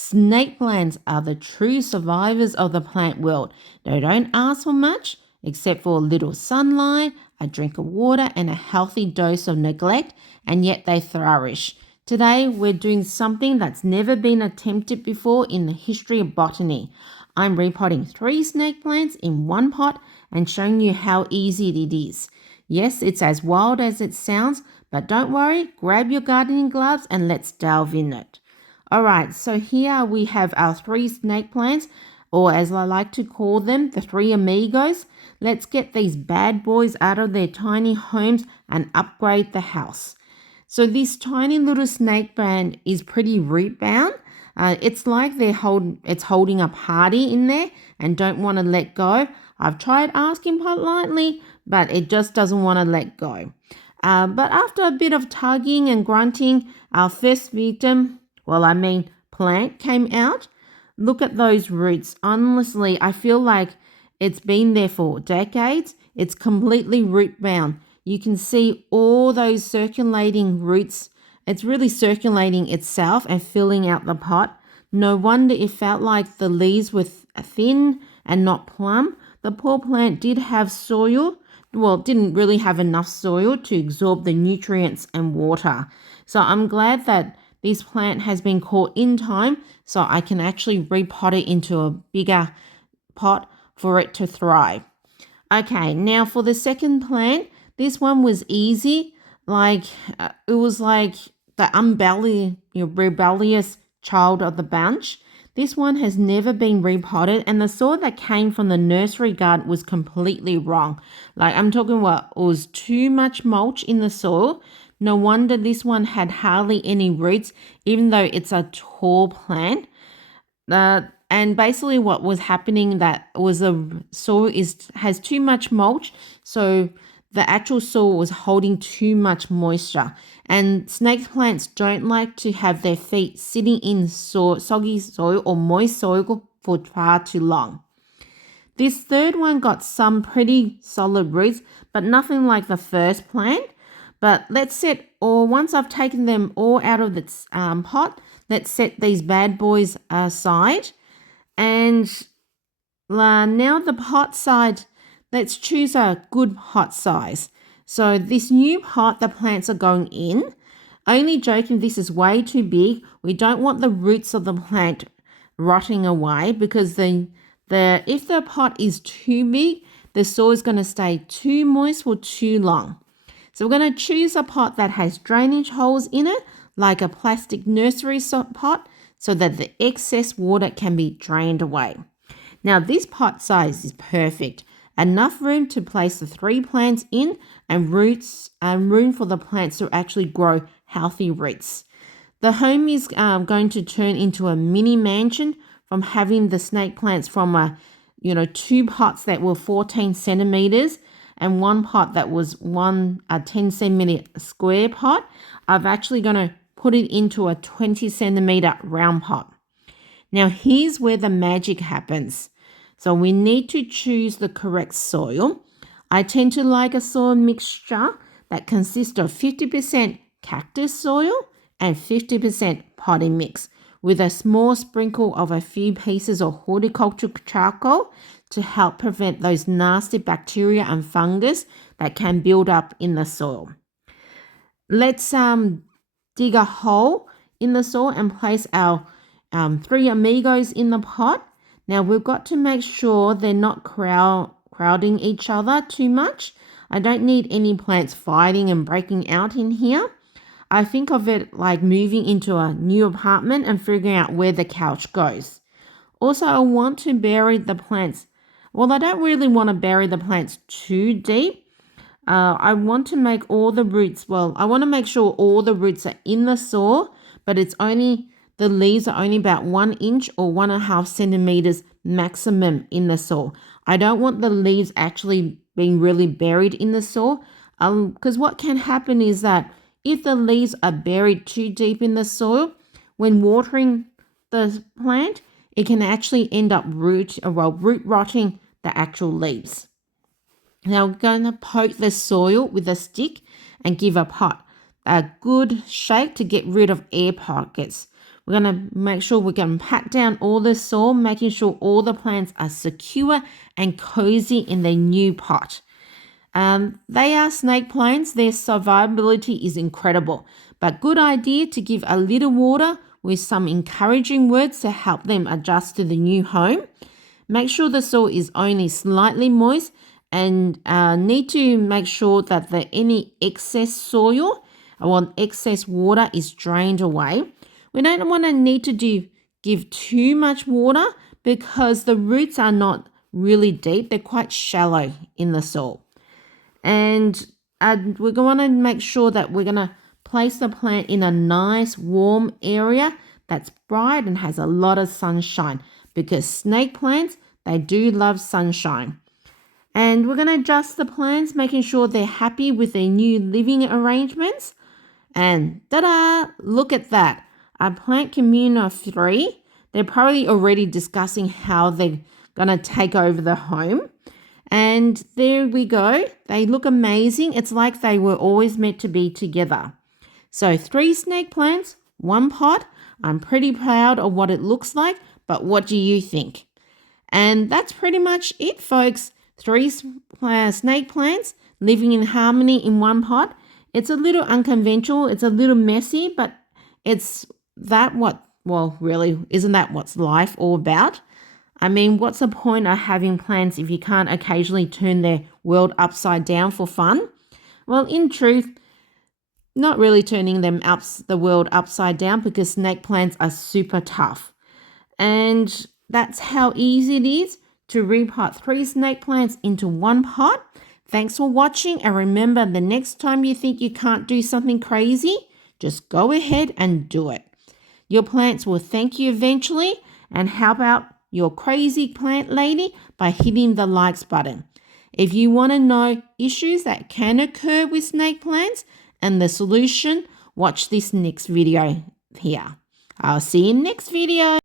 Snake plants are the true survivors of the plant world. They don't ask for much except for a little sunlight, a drink of water, and a healthy dose of neglect, and yet they flourish. Today, we're doing something that's never been attempted before in the history of botany. I'm repotting 3 snake plants in one pot and showing you how easy it is. Yes, it's as wild as it sounds, but don't worry, grab your gardening gloves and let's delve in it. Alright, so here we have our 3 snake plants, or as I like to call them, the 3 amigos. Let's get these bad boys out of their tiny homes and upgrade the house. So this tiny little snake plant is pretty root bound. It's like it's holding a party in there and don't want to let go. I've tried asking politely, but it just doesn't want to let go. But after a bit of tugging and grunting, our first victim, plant came out. Look at those roots. Honestly, I feel like it's been there for decades. It's completely root bound. You can see all those circulating roots. It's really circulating itself and filling out the pot. No wonder it felt like the leaves were thin and not plump. The poor plant did have soil. Well, didn't really have enough soil to absorb the nutrients and water. So I'm glad that this plant has been caught in time so I can actually repot it into a bigger pot for it to thrive. Okay, now for the second plant, this one was easy. It was like the rebellious child of the bunch. This one has never been repotted, and the soil that came from the nursery garden was completely wrong. I'm talking about it was too much mulch in the soil. No wonder this one had hardly any roots, even though it's a tall plant. And basically what was happening that was the soil has too much mulch, so the actual soil was holding too much moisture. And snake plants don't like to have their feet sitting in soggy soil or moist soil for far too long. This third one got some pretty solid roots, but nothing like the first plant. But once I've taken them all out of the pot, let's set these bad boys aside. And now the pot side, let's choose a good pot size. So this new pot, the plants are going in. Only joking, this is way too big. We don't want the roots of the plant rotting away because if the pot is too big, the soil is going to stay too moist for too long. So we're going to choose a pot that has drainage holes in it, like a plastic nursery pot, so that the excess water can be drained away. Now this pot size is perfect. Enough room to place the 3 plants in and room for the plants to actually grow healthy roots. The home is going to turn into a mini mansion from having the snake plants from 2 pots that were 14 centimeters and 1 pot that was 10 centimeter square pot. I'm actually going to put it into a 20 centimeter round pot. Now here's where the magic happens. So we need to choose the correct soil. I tend to like a soil mixture that consists of 50% cactus soil and 50% potting mix, with a small sprinkle of a few pieces of horticultural charcoal to help prevent those nasty bacteria and fungus that can build up in the soil. Let's dig a hole in the soil and place our 3 amigos in the pot. Now we've got to make sure they're not crowding each other too much. I don't need any plants fighting and breaking out in here. I think of it like moving into a new apartment and figuring out where the couch goes. Also, I want to bury the plants. Well, I don't really want to bury the plants too deep. I want to make I want to make sure all the roots are in the soil, but the leaves are only about 1 inch or 1.5 centimeters maximum in the soil. I don't want the leaves actually being really buried in the soil, because what can happen is that if the leaves are buried too deep in the soil, when watering the plant, it can actually end up root rotting the actual leaves. Now we're going to poke the soil with a stick and give a pot a good shake to get rid of air pockets. We're going to make sure we're going to pat down all the soil, making sure all the plants are secure and cozy in their new pot. They are snake plants. Their survivability is incredible, but good idea to give a little water with some encouraging words to help them adjust to the new home. Make sure the soil is only slightly moist and need to make sure that any excess soil or excess water is drained away. We don't want to need to give too much water because the roots are not really deep. They're quite shallow in the soil. And we're going to make sure that we're going to place the plant in a nice warm area that's bright and has a lot of sunshine, because snake plants, they do love sunshine. And we're going to adjust the plants, making sure they're happy with their new living arrangements. And ta-da! Look at that. A plant commune of 3. They're probably already discussing how they're going to take over the home. And there we go. They look amazing. It's like they were always meant to be together. So 3 snake plants, 1 pot. I'm pretty proud of what it looks like, but what do you think? And that's pretty much it, folks. 3 snake plants living in harmony in 1 pot. It's a little unconventional. It's a little messy, but isn't that what's life all about? I mean, what's the point of having plants if you can't occasionally turn their world upside down for fun? Well, in truth, not really turning the world upside down, because snake plants are super tough. And that's how easy it is to repot 3 snake plants into 1 pot. Thanks for watching, and remember, the next time you think you can't do something crazy, just go ahead and do it. Your plants will thank you eventually, and help out your crazy plant lady by hitting the likes button. If you want to know issues that can occur with snake plants and the solution, watch this next video here. I'll see you in next video.